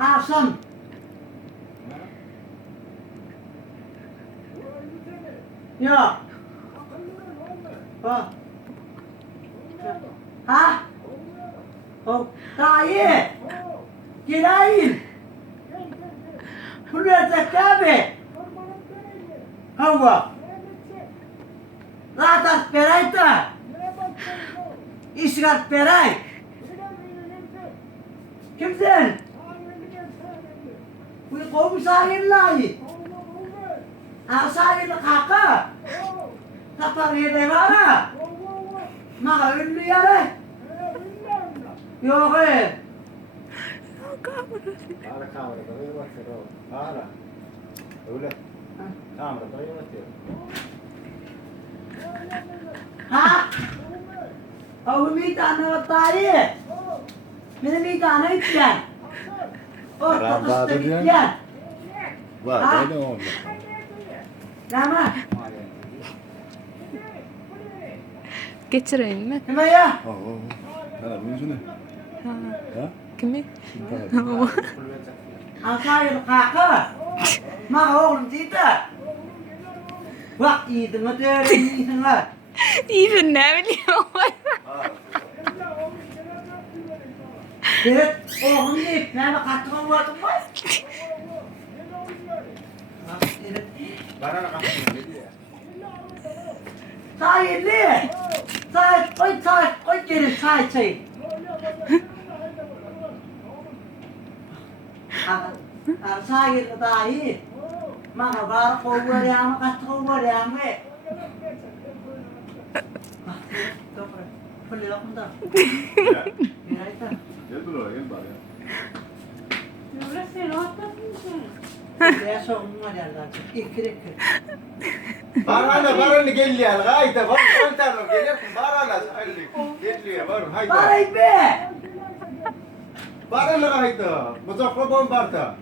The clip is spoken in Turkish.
Asım. Yok. Ha. Ha? Oh, dayı. Girayım. Buraya abi. Hava. Zaten beray da. İşgat beray. Kimsin? Bu komşu sahilleri. Ha sahil kaka. Kapar yedi var ha. Ma ünlü yere. Yok e. Ara kamerada yavaşlar oğlum. Ara. Öyle. Kamerada yavaşlar. Ha? O bir tane batayı. Benim bir tane içen. Orta kısmı içen. Var öyle oldu. Tamam. Geçireyim mi? Kime ya? Ha, yüzüne. Ha. Ha? Kimi? Asayı kaka. Ma oğlum dedi. Bak iyiydi mi diyor iyiydin ha. İyi ben ne biliyorum. Evet oğlum deyip ne kattığım vardı mı? Evet. Bana ne kapatın dedi ya. Sahilli. Sahil koy geri sahil. Sahil dahi. Maka var kovar yang kat kovar yang me. Boleh aku tak? Ya itu. Gel buraya gel bari. Ya semua dia lagi. İkrik. Barana gel ya. Gayda var. Kontan o geliyorsun. Barana hallik. Geliyor var. Hayda. Baray be. Barana gayda. Muzaffer bombarda.